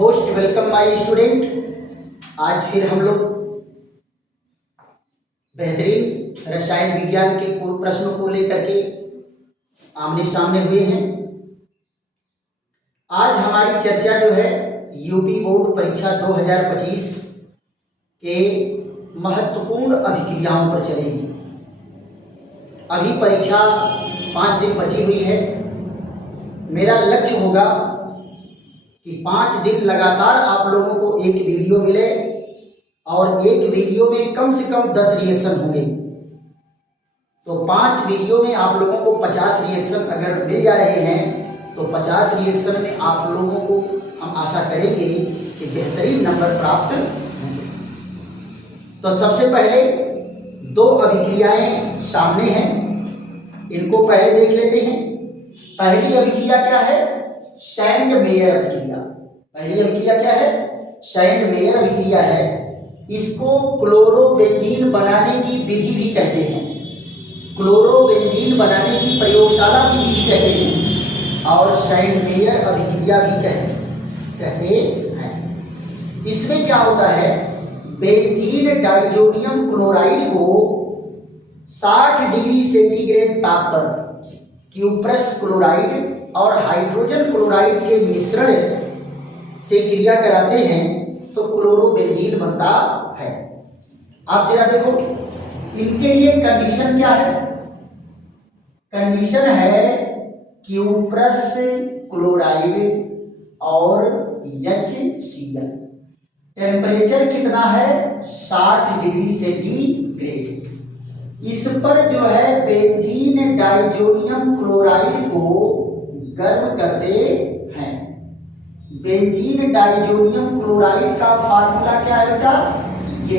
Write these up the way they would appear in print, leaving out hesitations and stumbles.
Most welcome my student. आज फिर हम लोग बेहतरीन रसायन विज्ञान के कोई प्रश्नों को लेकर के आमने सामने हुए हैं। आज हमारी चर्चा जो है यूपी बोर्ड परीक्षा 2025 के महत्वपूर्ण अभिक्रियाओं पर चलेगी। अभी परीक्षा 5 दिन बची हुई है। मेरा लक्ष्य होगा कि 5 दिन लगातार आप लोगों को एक वीडियो मिले और एक वीडियो में कम से कम 10 रिएक्शन होंगे। तो 5 वीडियो में आप लोगों को 50 रिएक्शन अगर मिल जा रहे हैं तो 50 रिएक्शन में आप लोगों को हम आशा करेंगे कि बेहतरीन नंबर प्राप्त होंगे। तो सबसे पहले 2 अभिक्रियाएं सामने हैं, इनको पहले देख लेते हैं। पहली अभिक्रिया क्या है? सैंड मेयर अभिक्रिया। पहली अभिक्रिया क्या है? सैंड मेयर अभिक्रिया है। इसको क्लोरोबेंजीन बनाने की विधि भी कहते हैं, क्लोरोबेंजीन बनाने की प्रयोगशाला विधि भी कहते हैं और सैंड मेयर अभिक्रिया भी कहते हैं। इसमें क्या होता है? बेंजीन डाइजोनियम क्लोराइड को 60 डिग्री सेंटीग्रेड ताप पर क्यूप्रस क्लोराइड और हाइड्रोजन क्लोराइड के मिश्रण से क्रिया कराते हैं तो क्लोरोबेंजीन बनता है। आप जरा देखो, इनके लिए कंडीशन क्या है? कंडीशन है क्यूप्रस क्लोराइड और HCl। टेम्परेचर कितना है? 60 डिग्री सेंटीग्रेड। इस पर जो है बेंजीन डाइजोनियम क्लोराइड को गर्म करते हैं। बेंजीन डाइजोनियम क्लोराइड का फार्मूला क्या है बेटा? ये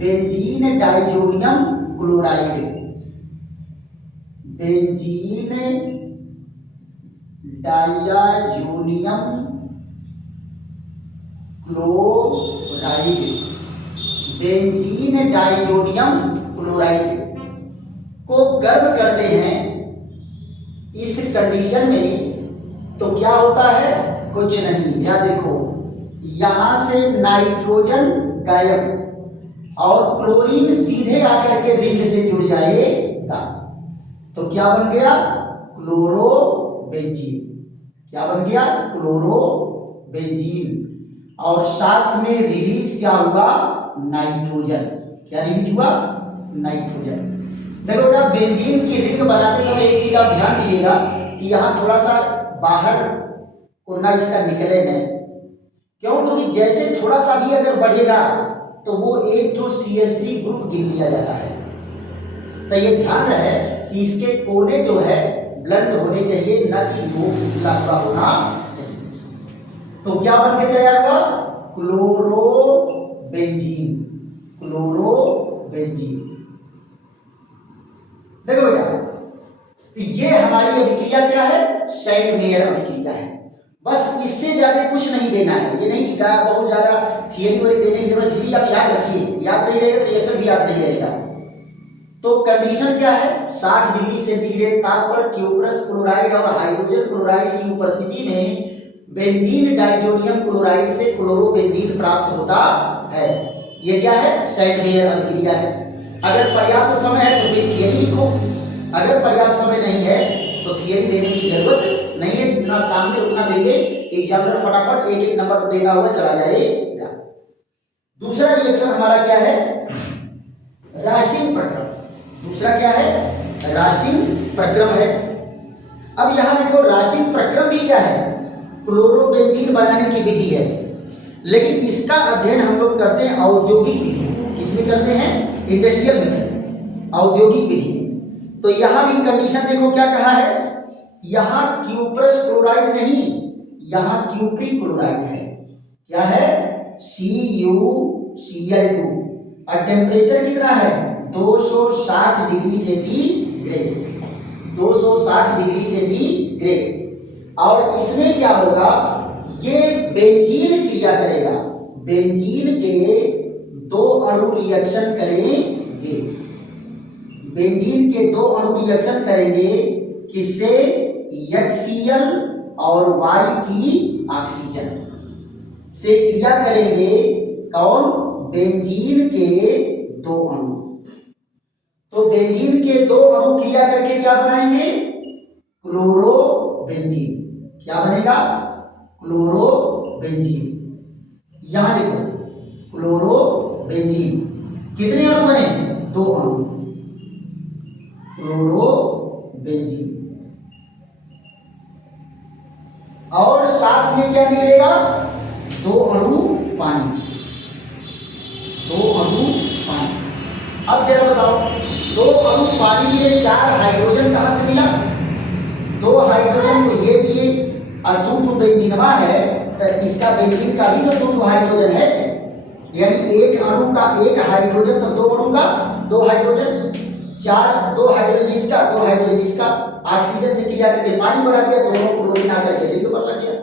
benzene diazonium chloride, benzene diazonium chloride, benzene diazonium chloride को गर्म करते हैं इस कंडीशन में तो क्या होता है? कुछ नहीं। यह देखो, यहां से नाइट्रोजन गायब और क्लोरीन सीधे आकर के रिंग से जुड़ जाएगा तो क्या बन गया? क्लोरोबेंजीन। क्या बन गया? क्लोरोबेंजीन। और साथ में रिलीज क्या हुआ? नाइट्रोजन। क्या रिलीज हुआ? नाइट्रोजन। देखो बेटा, बेंजीन की रिंग बनाते समय एक चीज आप ध्यान दीजिएगा कि यहाँ थोड़ा सा बाहर को ना इसका निकले न। क्यों? क्योंकि जैसे थोड़ा सा भी अगर बढ़ेगा तो वो एक जो CH3 ग्रुप गिन लिया जाता है। तो ये ध्यान रहे कि इसके कोने जो है ब्लंट होने चाहिए, न कि नोक खुला हुआ होना चाहिए। तो क्या बन के तैयार हुआ? क्लोरोबेंजीन। क्लोरोबेंजीन। देखो बेटा, तो ये हमारी अभिक्रिया क्या है? सैंड मेयर अभिक्रिया है। बस इससे ज्यादा कुछ नहीं देना है। ये नहीं कि बहुत ज्यादा थियरी वाली देने की जरूरत है। आप याद रखिए, याद नहीं रहेगा तो रिएक्शन भी याद नहीं रहेगा। तो कंडीशन क्या है? 60 डिग्री सेंटीग्रेड ताप पर क्यूप्रस क्लोराइड और हाइड्रोजन क्लोराइड की उपस्थिति में बेंजीन डाइजोनियम क्लोराइड से क्लोरोबेंजीन प्राप्त होता है। ये क्या है? सैंड मेयर अभिक्रिया है। अगर पर्याप्त समय है तो थियरी लिखो, अगर पर्याप्त समय नहीं है तो थियरी देने की जरूरत नहीं है। जितना सामने उतना देंगे, एग्जामिनर फटाफट एक एक नंबर देगा हुआ चला जाएगा। दूसरा रिएक्शन हमारा क्या है? राशिन प्रक्रम। दूसरा क्या है? राशिन प्रक्रम है। अब यहां देखो, राशिन प्रक्रम भी क्या है? क्लोरोबेंजीन बनाने की विधि है, लेकिन इसका अध्ययन हम लोग करते हैं औद्योगिक विधि। किसमें करते हैं? इंडस्ट्रियल मेथड, औद्योगिक विधि। तो यहां भी कंडीशन देखो क्या कहा है? यहां क्यूप्रस क्लोराइड नहीं, यहां क्यूप्रिक क्लोराइड है। क्या है? CuCl2 और टेम्परेचर कितना है? 260 डिग्री सेंटीग्रेड। 260 degree centigrade. और इसमें क्या होगा? ये बेंजीन क्रिया करेगा, बेंजीन के 2 अणु रिएक्शन करेंगे। बेंजीन के 2 अणु रिएक्शन करेंगे किससे? HCl और वायु की ऑक्सीजन। से क्रिया करेंगे कौन? बेंजीन के दो अणु। तो बेंजीन के दो अणु क्रिया करके क्या बनाएंगे? क्लोरोबेंजीन। क्या बनेगा? क्लोरोबेंजीन। यहां देखो क्लोरोबेंजीन कितने अणु बने? दो अणु, क्लोरोबेंजीन। और साथ में क्या निकलेगा? दो अणु पानी, दो अणु पानी। अब जरा बताओ, दो अणु पानी में 4 हाइड्रोजन कहां से मिला? 2 हाइड्रोजन तो ये दिए और 2 बेंजीनवा है, तो इसका बेंजीन का भी तो 2 हाइड्रोजन है, यानी एक अणु का 1 हाइड्रोजन, तो 2 अणु का 2 हाइड्रोजन। 2 हाइड्रोजन इसका, 2 हाइड्रोजन इसका, ऑक्सीजन से क्रिया करके पानी बना दिया, दोनों क्लोरीन आकर के रेडियो पर लग गया,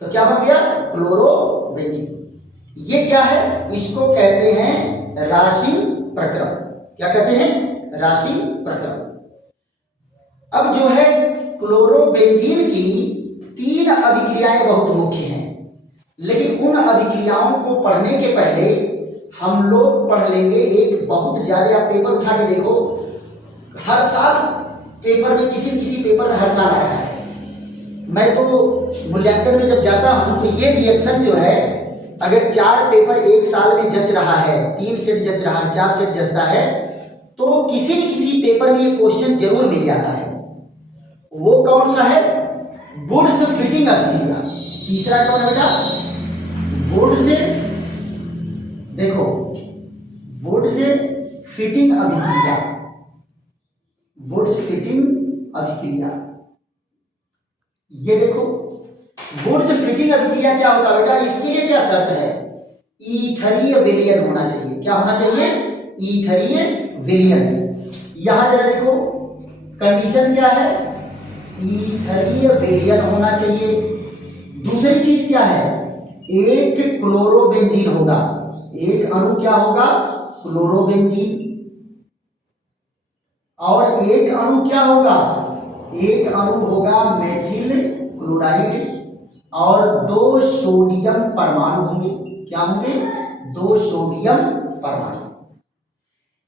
तो क्या बन गया? क्लोरोबेंजीन। ये क्या है? इसको कहते हैं राशिन प्रक्रम। क्या कहते हैं? राशिन प्रक्रम। अब जो है क्लोरोबेंजीन की 3 अभिक्रियाएं बहुत मुख्य हैं, लेकिन उन अभिक्रियाओं को पढ़ने के पहले हम लोग पढ़ लेंगे एक बहुत ज्यादा, आप पेपर उठा के देखो, हर साल पेपर में किसी किसी पेपर में हर साल आ रहा है। मैं तो मूल्यांकन में जब जाता हूं तो ये रिएक्शन जो है, अगर 4 पेपर एक साल में जच रहा है, 3 सेट जच रहा है, 4 सेट जचता है, तो किसी न किसी पेपर में ये क्वेश्चन जरूर मिल जाता है। वो कौन सा है? वुड्स फिटिंग अभिक्रिया। तीसरा कौन है बेटा? वुड्स, देखो वुड्स फिटिंग अभिक्रिया, वुड्स फिटिंग अभिक्रिया। ये देखो वुड्स फिटिंग अभिक्रिया क्या होता है बेटा? इसके लिए क्या शर्त है? ईथरीय विलयन होना चाहिए। क्या होना चाहिए? ईथरीय विलयन। यहां जरा देखो कंडीशन क्या है? ईथरीय विलयन होना चाहिए। दूसरी चीज क्या है? एक क्लोरोबेंजीन होगा, एक अणु क्या होगा? क्लोरोबेंजीन। और एक अणु क्या होगा? एक अणु होगा मेथिल क्लोराइड, और 2 सोडियम परमाणु होंगे। क्या होंगे? 2 सोडियम परमाणु।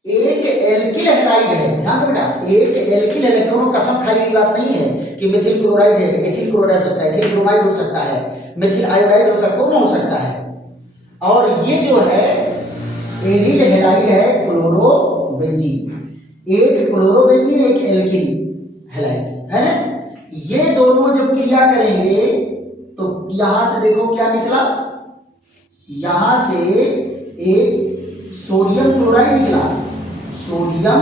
एक एल्किल हैलाइड है, ध्यान दो बेटा, एक एल्किल हैलाइड, दोनों कसम खाई हुई बात नहीं है कि मेथिल क्लोराइड है, एथिल क्लोराइड हो सकता है, एथिल ब्रोमाइड हो सकता है, मेथिल आयोडाइड हो सकता है, दोनों हो सकता है। और ये जो है एरिल हैलाइड है, क्लोरोबेंजीन। एक क्लोरोबेंजीन, एक एल्किल हैलाइड है ना। ये दोनों जब क्रिया करेंगे तो यहां से देखो क्या निकला? यहां से एक सोडियम क्लोराइड निकला। सोडियम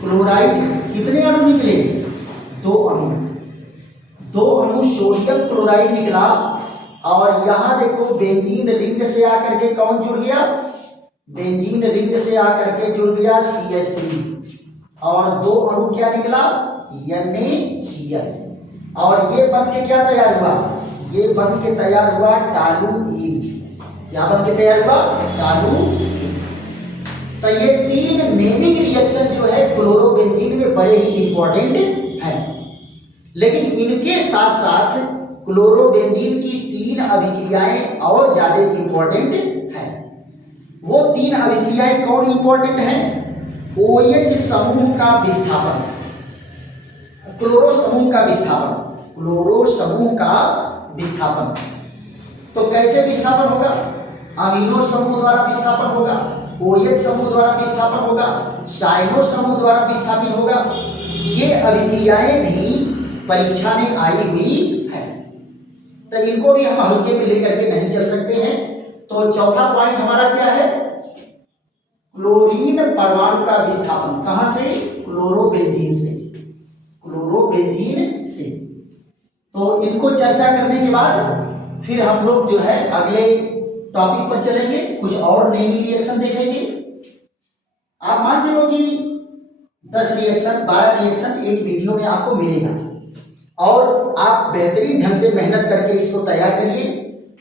क्लोराइड कितने अणु निकले? 2 अणु, 2 अणु सोडियम क्लोराइड निकला। और यहां देखो बेंजीन रिंग से आकर के कौन जुड़ गया? बेंजीन रिंग से आकर के जुड़ गया CH3, और 2 अणु क्या निकला? NaCl। और ये बन के क्या तैयार हुआ? ये बन के तैयार हुआ टॉलुइन। क्या बन के तैयार हुआ? टॉलुइन। तो ये 3 नेमिंग रिएक्शन जो है क्लोरोबेंजीन में बड़े ही इंपॉर्टेंट है। लेकिन इनके साथ साथ क्लोरोबेंजीन की 3 अभिक्रियाएं और ज्यादा इंपॉर्टेंट हैं। वो 3 अभिक्रियाएं कौन इंपॉर्टेंट हैं? OH समूह का विस्थापन, क्लोरो समूह का विस्थापन, क्लोरो समूह का विस्थापन। तो कैसे विस्थापन होगा? अमीनो समूह द्वारा विस्थापन होगा, OH समूह द्वारा विस्थापन होगा, साइनो समूह द्वारा विस्थापित होगा। ये अभिक्रियाएं भी परीक्षा में आई हुई है, तो इनको भी हम हल्के में लेकर के नहीं चल सकते हैं। तो चौथा पॉइंट हमारा क्या है? क्लोरीन परमाणु का विस्थापन। कहां से? क्लोरोबेंजीन से, क्लोरोबेंजीन से। तो इनको चर्चा करने के बाद फिर हम लोग जो है अगले टॉपिक पर चलेंगे, कुछ और नेमिंग रिएक्शन देखेंगे। आप मान चलो कि 10 रिएक्शन 12 रिएक्शन एक वीडियो में आपको मिलेगा, और आप बेहतरीन ढंग से मेहनत करके इसको तैयार करिए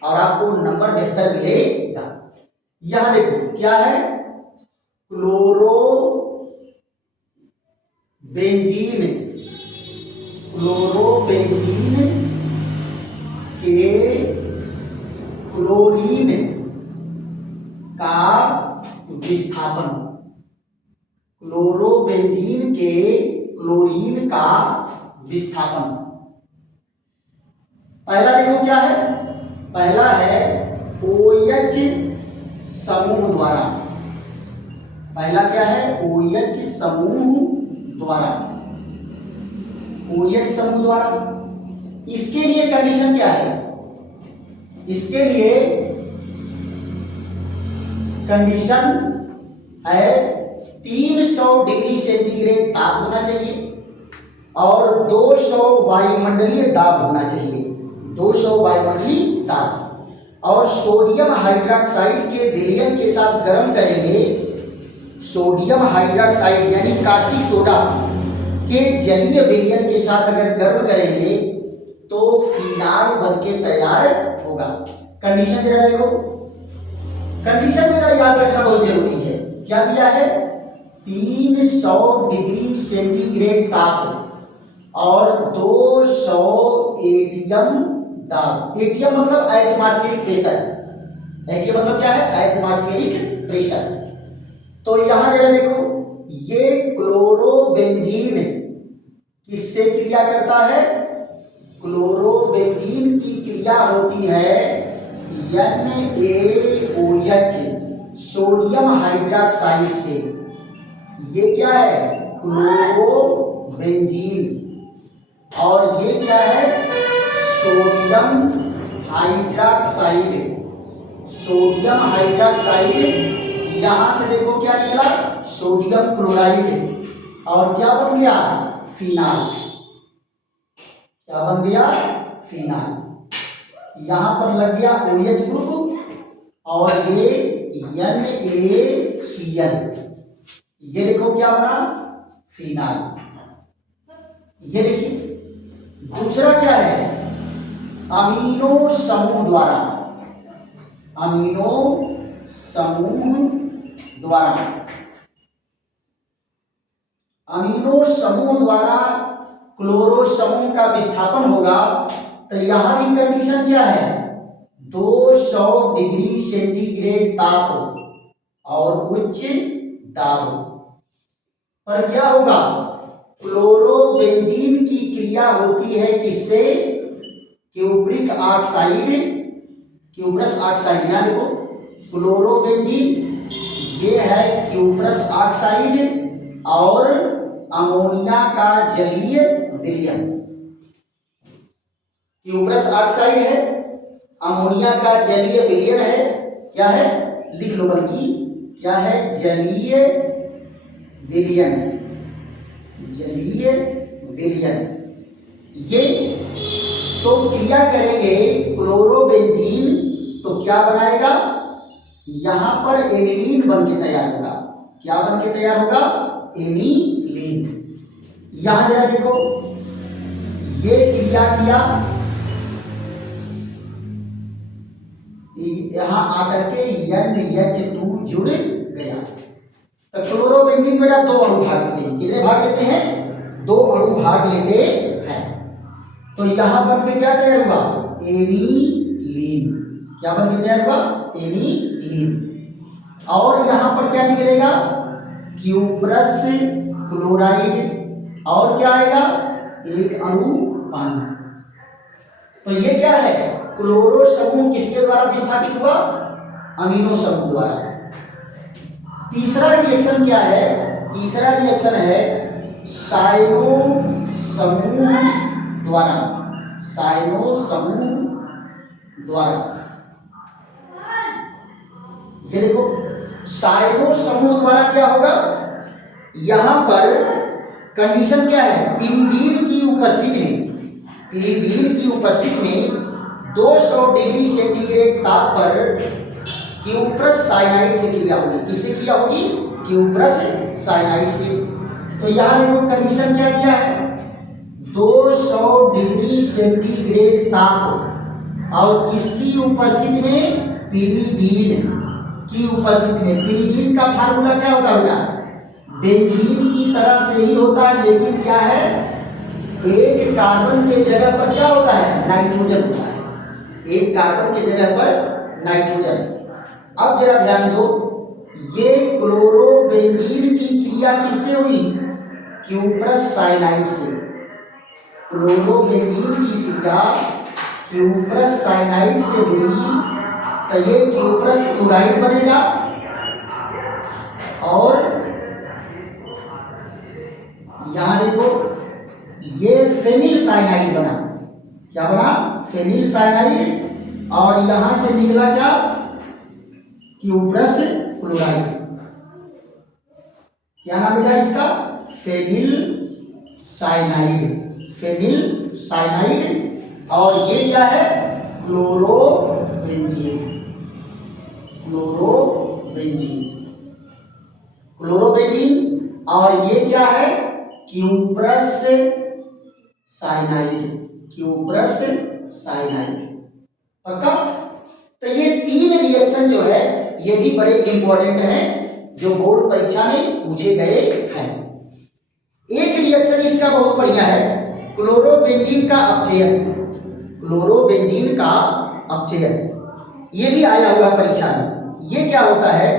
और आपको नंबर बेहतर मिलेगा। यहां देखो क्या है? क्लोरोबेंजीन, क्लोरोबेंजीन के क्लोरीन का विस्थापन, क्लोरोबेंजीन के क्लोरीन का विस्थापन। पहला देखो क्या है, पहला है OH समूह द्वारा। पहला क्या है, OH समूह द्वारा, OH समूह द्वारा। इसके लिए कंडीशन क्या है, इसके लिए कंडीशन है 300 डिग्री सेंटीग्रेड ताप होना चाहिए और 200 वायुमंडलीय दाब होना चाहिए, 200 वायुमंडलीय दाब। और सोडियम हाइड्रोक्साइड के विलयन के साथ गर्म करेंगे, सोडियम हाइड्रोक्साइड यानी कास्टिक सोडा के जलीय विलयन के साथ अगर गर्म करेंगे तो फिनाल बनके तैयार होगा। कंडीशन जरा देखो, कंडीशन बेटा याद रखना बहुत जरूरी है। क्या दिया है, 300 डिग्री सेंटीग्रेड ताप और 200 एटीएम दाब। एटीएम मतलब एटमॉस्फेरिक प्रेशर, एटीएम मतलब क्या है, एटमॉस्फेरिक प्रेशर। तो यहां जरा देखो, ये क्लोरोबेंजीन किससे क्रिया करता है, क्लोरोबेंजीन की क्रिया होती है NaOH सोडियम हाइड्रोक्साइड से। ये क्या है, क्लोरोबेंजीन, और ये क्या है, सोडियम हाइड्रोक्साइड। सोडियम हाइड्रोक्साइड, यहां से देखो क्या निकला, सोडियम क्लोराइड, और क्या बन गया, फिनाल। क्या बन गया, फिनाल। यहां पर लग गया OH ग्रुप और ये NaCl, ये देखो क्या बना, फिनाल। ये देखिए दूसरा क्या है, अमीनो समूह द्वारा, अमीनो समूह द्वारा, अमीनो समूह द्वारा क्लोरो समूह का विस्थापन होगा। तो यहां की कंडीशन क्या है, 200 डिग्री सेंटीग्रेड ताप और उच्च दाब पर क्या होगा, क्लोरोबेंजीन की क्रिया होती है किससे, क्यूप्रिक ऑक्साइड, क्यूप्रस ऑक्साइड। यहां देखो क्लोरोबेंजीन ये है क्यूप्रस ऑक्साइड और अमोनिया का जलीय विलयन। क्यूप्रस ऑक्साइड है, अमोनिया का जलीय विलयन है, क्या है, लिख लो बल्कि, क्या है, जलीय विलयन, जलीय विलयन। ये तो क्रिया करेंगे क्लोरोबेंजीन, तो क्या बनाएगा, यहां पर एनिलीन बन के तैयार होगा। क्या बन के तैयार होगा, एनिलीन। यहां जरा देखो, ये क्रिया किया, यहां आकर के NH2 जुड़ गया। तो क्लोरोबेंजीन बेटा 2 अणु भाग लेते हैं, कितने भाग लेते हैं, 2 अणु भाग लेते हैं। तो यहां बन के क्या तैयार हुआ, एनिलीन। क्या बन के तैयार हुआ, एनिलीन। और यहां पर क्या निकलेगा, क्यूप्रस क्लोराइड, और क्या आएगा, एक अणु पानी। तो ये क्या है, क्लोरो समूह किसके द्वारा विस्थापित हुआ, अमीनो समूह द्वारा। तीसरा रिएक्शन क्या है, तीसरा रिएक्शन है साइनो समूह द्वारा, साइनो समूह द्वारा। ये देखो साइनो समूह द्वारा क्या होगा, यहां पर कंडीशन क्या है, पिरीडीन की उपस्थिति में, पिरीडीन की उपस्थिति में 200 डिग्री सेंटीग्रेड ताप पर क्यूप्रस साइनाइड से क्रिया होगी। किससे क्रिया होगी, क्यूप्रस साइनाइड से। तो यहां देखो कंडीशन क्या दिया है, 200 डिग्री सेंटीग्रेड ताप और किसकी उपस्थिति में, पिरीडीन की उपस्थिति में। पिरीडीन का फार्मूला क्या होता है, बेंजीन की तरह से ही होता है, लेकिन क्या है, एक कार्बन के जगह पर क्या होता है, नाइट्रोजन होता है। एक कार्बन के जगह पर नाइट्रोजन। अब जरा ध्यान दो, ये क्लोरोबेंजीन की क्रिया किससे हुई? क्यूप्रस साइनाइड से। क्लोरोबेंजीन की क्रिया क्यूप्रस साइनाइड से हुई तो ये क्यूप्रस क्लोराइड बनेगा और यहां देखो ये फेनिल साइनाइड बना। क्या बना? Phenyl cyanide. और यहां से निकला क्या? Cuprous chloride. क्या नाम बेटा इसका? Phenyl cyanide. Phenyl cyanide. और ये क्या है? क्लोरोबेंजीन। क्लोरोबेंजीन। क्लोरोबेंजीन। और ये क्या है? Cuprous cyanide. Cuprous cyanide. पक्का? तो ये तीन रिएक्शन जो है ये भी बड़े इंपॉर्टेंट हैं जो बोर्ड परीक्षा में पूछे गए हैं। एक रिएक्शन इसका बहुत बढ़िया है, क्लोरोबेंजीन का अपचयन। क्लोरोबेंजीन का अपचयन ये भी आया हुआ परीक्षा में। ये क्या होता है?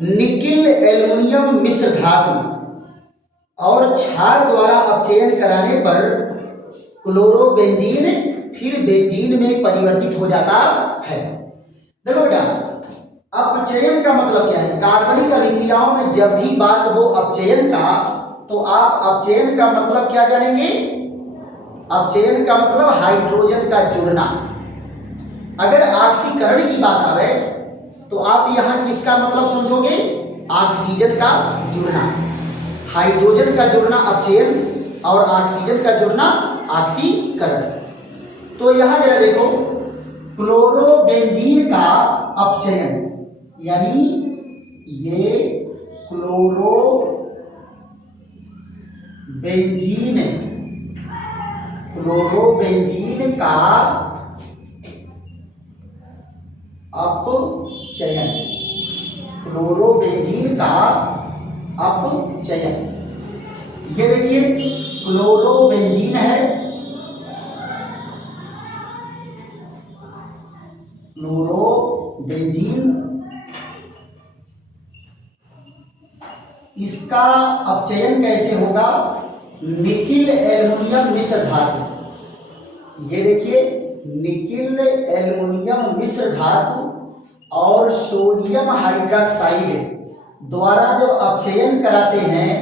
निकिल एल्युमिनियम मिश्र धातु और क्षार द्वारा अपचयन कराने पर क्लोरोबेंजीन फिर बेंजीन में परिवर्तित हो जाता है। देखो बेटा, अपचयन का मतलब क्या है? कार्बनिक अभिक्रियाओं में जब भी बात हो अपचयन का तो आप अपचयन का मतलब क्या जानेंगे? अपचयन का मतलब हाइड्रोजन का जुड़ना। अगर ऑक्सीकरण की बात आवे तो आप यहां किसका मतलब समझोगे? ऑक्सीजन का जुड़ना। हाइड्रोजन का जुड़ना अपचयन और ऑक्सीजन का जुड़ना ऑक्सीकरण। तो यहां जरा देखो, क्लोरोबेंजीन का अपचयन यानी ये क्लोरोबेंजीन का अपचयन। क्लोरोबेंजीन का अपचयन। ये देखिए क्लोरोबेंजीन है, क्लोरोबेंजीन, इसका अपचयन कैसे होगा? निकिल एल्युमिनियम मिश्र धातु। ये देखिए निकिल एल्युमिनियम मिश्र धातु और सोडियम हाइड्रोक्साइड द्वारा जब अपचयन कराते हैं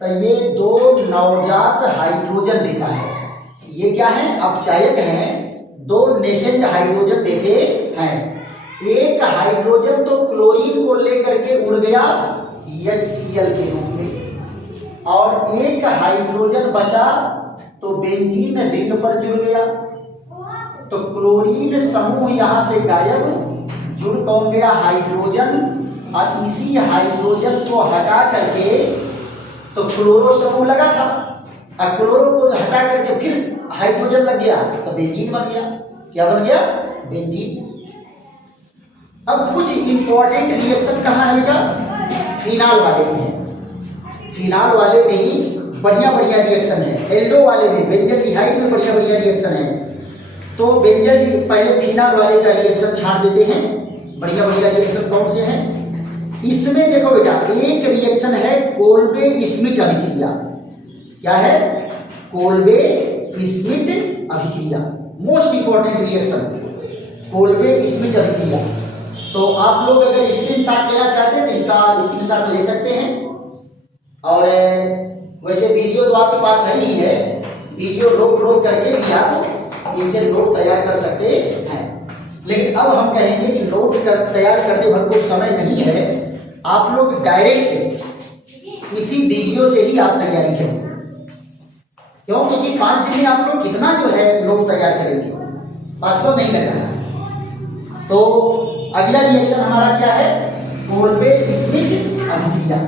तो ये दो नवजात हाइड्रोजन देता है। ये क्या है? अपचायक हैं, दो नेसेंट हाइड्रोजन देते हैं। एक हाइड्रोजन तो क्लोरीन को लेकर के उड़ गया HCl के रूप में और एक हाइड्रोजन बचा तो बेंजीन रिंग पर जुड़ गया। तो क्लोरीन समूह यहां से गायब, जुड़ कौन गया? हाइड्रोजन। और इसी हाइड्रोजन को हटा करके तो क्लोरो समूह लगा था और क्लोरो को हटा करके फिर हाइड्रोजन लग गया तो बेंजीन बन गया। क्या बन गया? बेंजीन। अब कुछ इंपॉर्टेंट रिएक्शन कहाँ है बेटा? फिनाल वाले में है। फिनाल वाले में ही बढ़िया बढ़िया रिएक्शन है। एल्डो वाले में, बेंजल्डिहाइड में बढ़िया बढ़िया रिएक्शन है। तो पहले फिनाल वाले का रिएक्शन छाड़ देते हैं। बढ़िया बढ़िया रिएक्शन कौन से हैं? इसमें देखो बेटा, एक रिएक्शन है कोल्बे स्मिथ अभिक्रिया। क्या है? कोल्बे स्मिथ अभिक्रिया, most important reaction Kolbe Smith अभिक्रिया। तो आप लोग अगर स्क्रीनशॉट लेना चाहते हैं तो इसका स्क्रीनशॉट ले सकते हैं। और वैसे वीडियो तो आपके पास नहीं है, वीडियो रोक करके भी आप इनसे नोट तैयार कर सकते हैं। लेकिन अब हम कहेंगे कि नोट तैयार करने भर कोई समय नहीं है, आप लोग डायरेक्ट इसी वीडियो से ही आप तैयारी करें। क्यों? क्योंकि 5 दिन में आप लोग कितना जो है नोट तैयार करेंगे, पॉसिबल नहीं लग रहा है। तो अगला रिएक्शन हमारा क्या है? कोल्बे स्मिथ अभिक्रिया।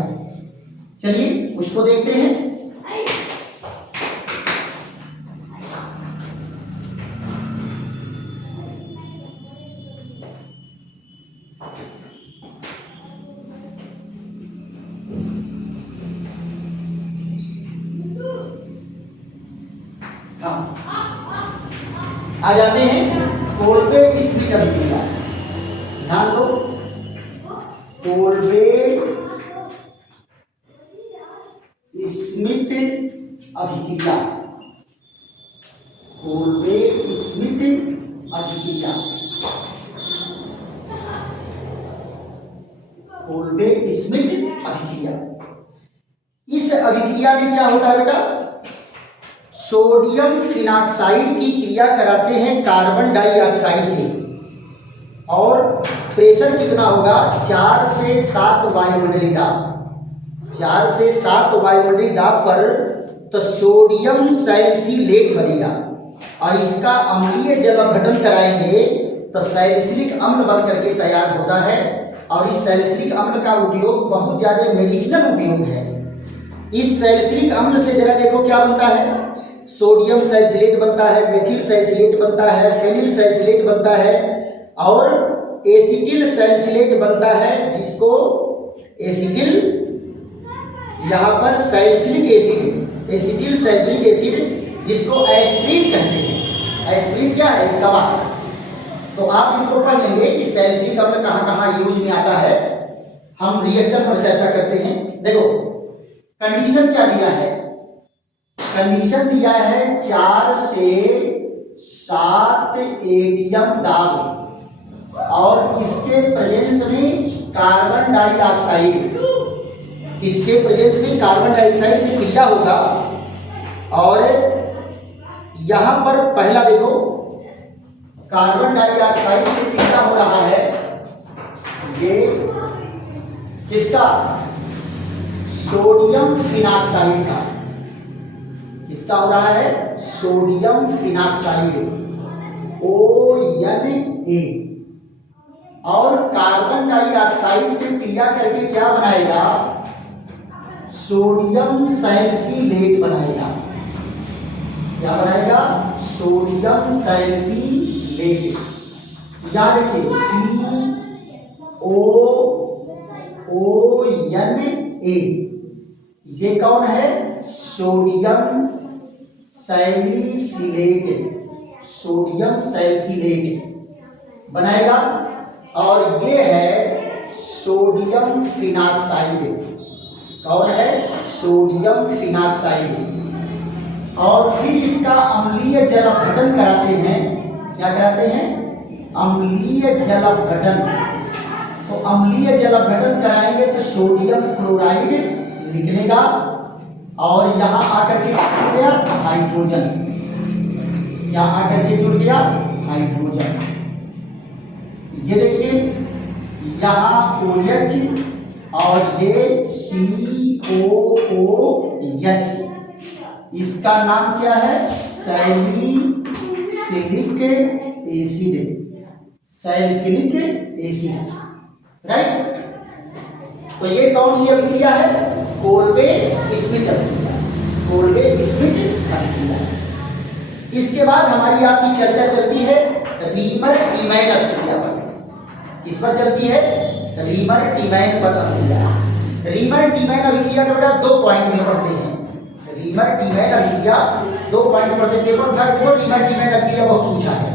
चलिए उसको देखते हैं। हाँ, आ जाते हैं कोल्बे स्मिथ अभिक्रिया। अभिक्रिया, कोलबे स्मिथ अभिक्रिया, कोलबे स्मिथ अभिक्रिया। इस अभिक्रिया में क्या होता है बेटा, सोडियम फिनॉक्साइड की क्रिया कराते हैं कार्बन डाइऑक्साइड से, और प्रेशर कितना होगा, 4 से 7 वायुमंडलीय दाब, 4 से 7 वायुमंडलीय दाब पर तो सोडियम सैलिसिलेट बनेगा, और इसका अम्लीय जल अपघटन कराएंगे तो सैलिसिलिक अम्ल बन करके तैयार होता है। और इस सैलिसिलिक अम्ल का उपयोग बहुत ज़्यादा मेडिसिनल उपयोग है। इस सैलिसिलिक अम्ल से जरा देखो क्या बनता है, सोडियम सैलिसिलेट बनता है, मेथिल सैलिसिलेट बनता है, फेनिल सैलिसिलेट बनता है, और एसिटिल सैलिसिलेट बनता है, जिसको एसिटिल, यहाँ पर salicylic acid, acetyl salicylic acid, जिसको एस्प्रिन कहते हैं। एस्प्रिन क्या है, दवा है। तो आप इनको पढ़ लेंगे कि सैलिसिलिक अम्ल कहाँ कहाँ यूज में आता है। हम रिएक्शन पर चर्चा करते हैं। देखो कंडीशन क्या दिया है, कंडीशन दिया है 4 से 7 एटीएम दाब, और किसके प्रेजेंस में, कार्बन डाइऑक्साइड, किसके प्रेजेंस में, कार्बन डाइऑक्साइड से क्रिया होगा। और यहां पर पहला देखो, कार्बन डाइऑक्साइड से क्रिया हो रहा है, ये किसका, सोडियम फिनॉक्साइड का, किसका हो रहा है, सोडियम फिनॉक्साइड ONA, और कार्बन डाइऑक्साइड से क्रिया करके क्या बनाएगा, सोडियम सैलिसिलेट बनाएगा। क्या बनाएगा, सोडियम सैलिसिलेट। याद रखिए COONA, ये कौन है, सोडियम सैलिसिलेट, सोडियम सैलिसिलेट बनाएगा। और ये है सोडियम फिनॉक्साइड, कौन है, सोडियम फिनॉक्साइड। और फिर इसका अम्लीय जल अपघटन कराते हैं, क्या कराते हैं, अम्लीय जल अपघटन। तो अम्लीय जल अपघटन कराएंगे तो सोडियम क्लोराइड निकलेगा, और यहाँ आकर के जुड़ गया हाइड्रोजन, यहाँ आकर के जुड़ गया हाइड्रोजन। ये देखिए यहाँ OH और ये COOH, इसका नाम क्या है, salicylic acid, salicylic acid, right. तो ये कौन सी अभिक्रिया है, कोलबे स्मिथ अभिक्रिया, कोलबे स्मिथ अभिक्रिया। इसके बाद हमारी आपकी चर्चा चलती है रीमर टीमैन अभिक्रिया पर। किस पर चलती है, रीमर टीमैन पर अभिक्रिया। रीमर टीमैन अभिक्रिया का बेटा 2 पॉइंट में पढ़ते हैं। रीमर टीमैन अभिक्रिया 2 पॉइंट पढ़ते, पेपर उठा के देखो, रीमर टीमैन अभिक्रिया बहुत पूछा है।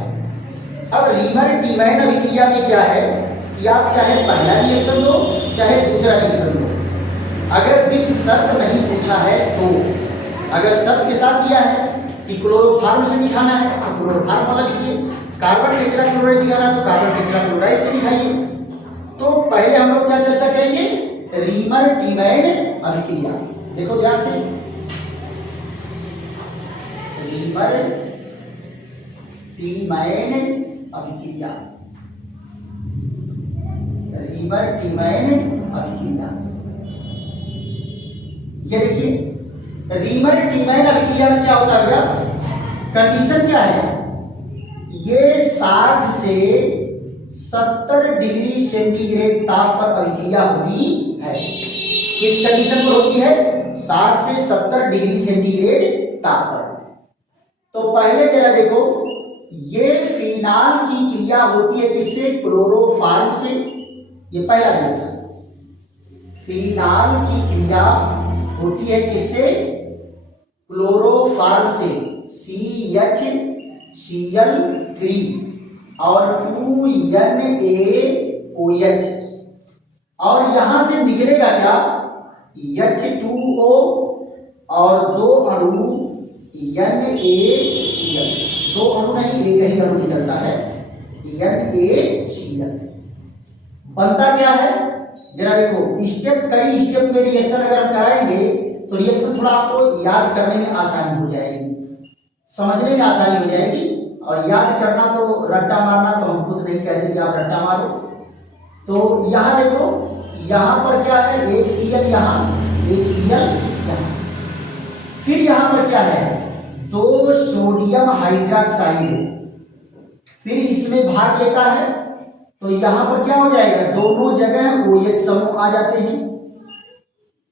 अब रीमर टीमैन अभिक्रिया में क्या है कि आप चाहे पहला रिएक्शन दो चाहे दूसरा रिएक्शन दो, अगर विथ शर्त नहीं पूछा है तो, अगर शर्त के साथ दिया है कि क्लोरोफॉर्म से दिखाना है तो क्लोरोफॉर्म वाला लिखिए, कार्बन टेट्राक्लोराइड दिखाना है तो कार्बन टेट्राक्लोराइड से दिखाइए। तो पहले हम लोग क्या चर्चा करेंगे, रीमर टीमैन अभिक्रिया। देखो ध्यान से, रीमर टीमैन अभिक्रिया, रीमर टीमैन अभिक्रिया। ये देखिए रीमर टीमैन अभिक्रिया में क्या होता है बेटा, कंडीशन क्या है, ये 60 से 70 डिग्री सेंटीग्रेड ताप पर अभिक्रिया होती है। किस कंडीशन पर होती है, 60 से 70 डिग्री सेंटीग्रेड ताप पर। तो पहले जरा देखो, ये फिनाल की क्रिया होती है किससे, क्लोरोफॉर्म से। ये पहला रिएक्शन, फिनाल की क्रिया होती है किससे, क्लोरोफॉर्म से, CHCl3 और 2NaOH, और यहां से निकलेगा क्या, H2O और 2 अणु NaCl, 2 अणु नहीं, एक ही अणु निकलता है NaCl। बनता क्या है जरा देखो, स्टेप, कई स्टेप में रिएक्शन अगर हम कराएंगे तो रिएक्शन थोड़ा आपको याद करने में आसानी हो जाएगी, समझने में आसानी हो जाएगी। और याद करना तो रट्टा मारना तो हम खुद नहीं कहते कि आप रट्टा मारो। तो यहाँ देखो, यहाँ पर क्या है, एक Cl यहाँ, एक Cl यहाँ, फिर यहाँ पर क्या है, 2 सोडियम हाइड्रोक्साइड, फिर इसमें भाग लेता है तो यहाँ पर क्या हो जाएगा, दोनों जगह OH समूह आ जाते हैं,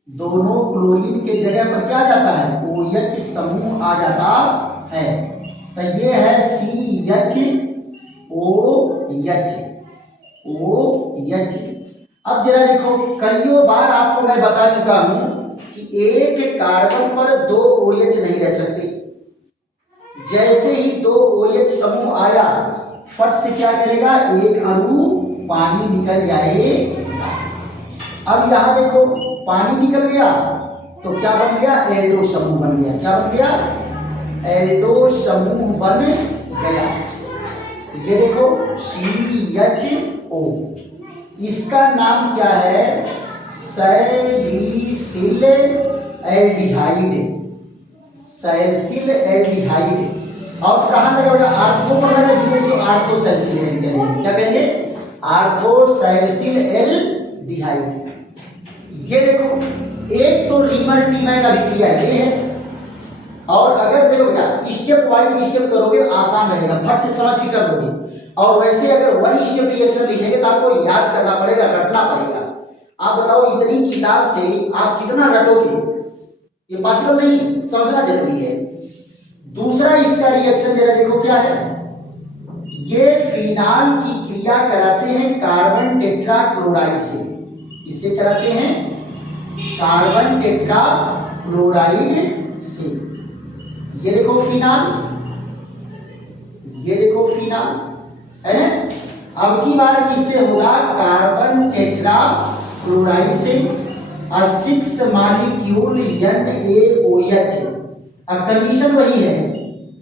दोनों क्लोरीन के जगह पर क्या आ जाता है, OH समूह आ जाता है। तो ये है CHOOH। अब जरा देखो, कईयों बार आपको मैं बता चुका हूं कि एक कार्बन पर 2 OH नहीं रह सकते। जैसे ही 2 OH समूह आया, फट से क्या करेगा, एक अणु पानी निकल जाएगा। अब यहां देखो, पानी निकल गया तो क्या बन गया, एल्डो समूह बन गया। क्या बन गया, एल्डो समूह बन गया। ये देखो CHO, इसका नाम क्या है, सैलिसिल एल्डिहाइड, सैलिसिल एल्डिहाइड। और कहाँ लगा बेटा, आर्थो पर लगा, इसलिए इसको आर्थो सैलिसिल एल्डिहाइड। क्या कहेंगे, आर्थो सैलिसिल एल्डिहाइड। ये देखो, एक तो रीमर टीमाइन अभिक्रिया ये है, और अगर देखो क्या स्टेप वाइज स्टेप करोगे आसान रहेगा, फट से समझ के कर दोगे। और वैसे अगर 1 स्टेप रिएक्शन लिखेंगे तो आपको याद करना पड़ेगा, रटना पड़ेगा। आप बताओ, इतनी किताब से आप कितना रटोगे, ये पॉसिबल नहीं, समझना जरूरी है। दूसरा इसका रिएक्शन जरा देखो क्या है, ये फिनाल की क्रिया कराते हैं कार्बन टेट्राक्लोराइड से। इससे कराते हैं कार्बन टेट्राक्लोराइड से। ये देखो फिनाल, ये देखो फिनाल है ना। अब की बार किससे होगा, कार्बन टेट्राक्लोराइड से। 6 मॉलिक्यूल NaOH। अब कंडीशन वही है,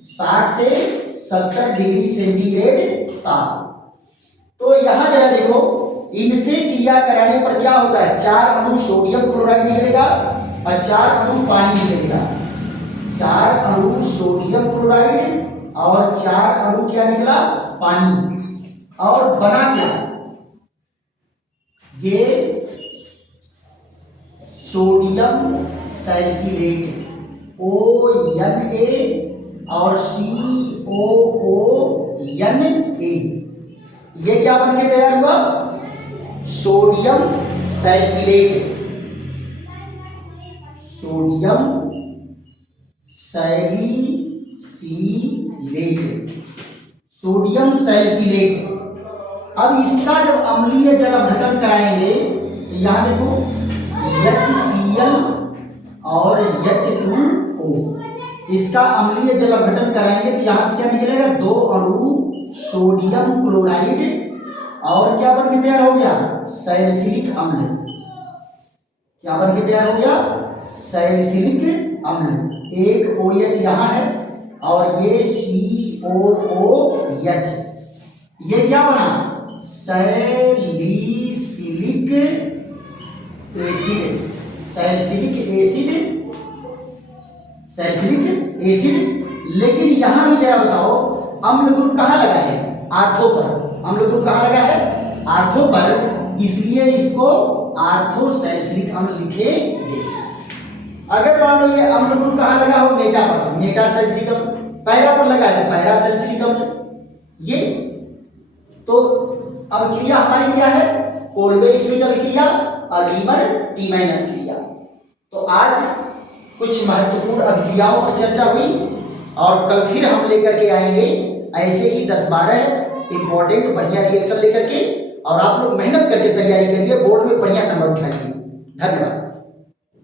60 से 70 डिग्री सेंटीग्रेड ताप। तो यहां जरा देखो, इनसे क्रिया कराने पर क्या होता है, 4 अणु सोडियम क्लोराइड निकलेगा और 4 अणु पानी निकलेगा। 4 अणु सोडियम क्लोराइड और 4 अणु क्या निकला, पानी। और बना क्या, ये सोडियम सैलिसिलेट ONA और COONA, ये क्या बन के तैयार हुआ, sodium salicylate, sodium salicylate, sodium salicylate. अब इसका जब अम्लीय जल अपघटन कराएंगे तो यहां देखो HCl और H2O, इसका अम्लीय जल अपघटन कराएंगे तो यहां से क्या निकलेगा, 2 अणु सोडियम क्लोराइड और क्या बन के तैयार हो गया, सैलिसिलिक अम्ल। क्या बन के तैयार हो गया, सैलिसिलिक अम्ल। एक OH यहां है और ये COOH, ये क्या बना, salicylic acid, salicylic acid, salicylic acid. लेकिन यहां भी जरा बताओ, अम्ल ग्रुप कहां लगा है, आर्थो पर। अम्ल ग्रुप कहां लगा है, आर्थो पर, इसलिए इसको आर्थो सैलिसिलिक अम्ल लिखेंगे। अगर मान लो ये अम्ल ग्रुप कहां लगा हो, मेटा पर, मेटा सैलिसिलिक अम्ल। पैरा पर लगा है, पैरा सैलिसिलिक अम्ल। ये तो अब क्रिया हमारी क्या है, कोल्बे स्मिथ अभिक्रिया और रीमर टीमाइन अभिक्रिया। तो आज कुछ महत्वपूर्ण अभिक्रियाओं पर चर्चा हुई और कल फिर हम लेकर के आएंगे ऐसे ही 10-12 इंपॉर्टेंट बढ़िया रिएक्शन लेकर के। और आप लोग मेहनत करके तैयारी करिए, बोर्ड में बढ़िया नंबर उठाइए। धन्यवाद।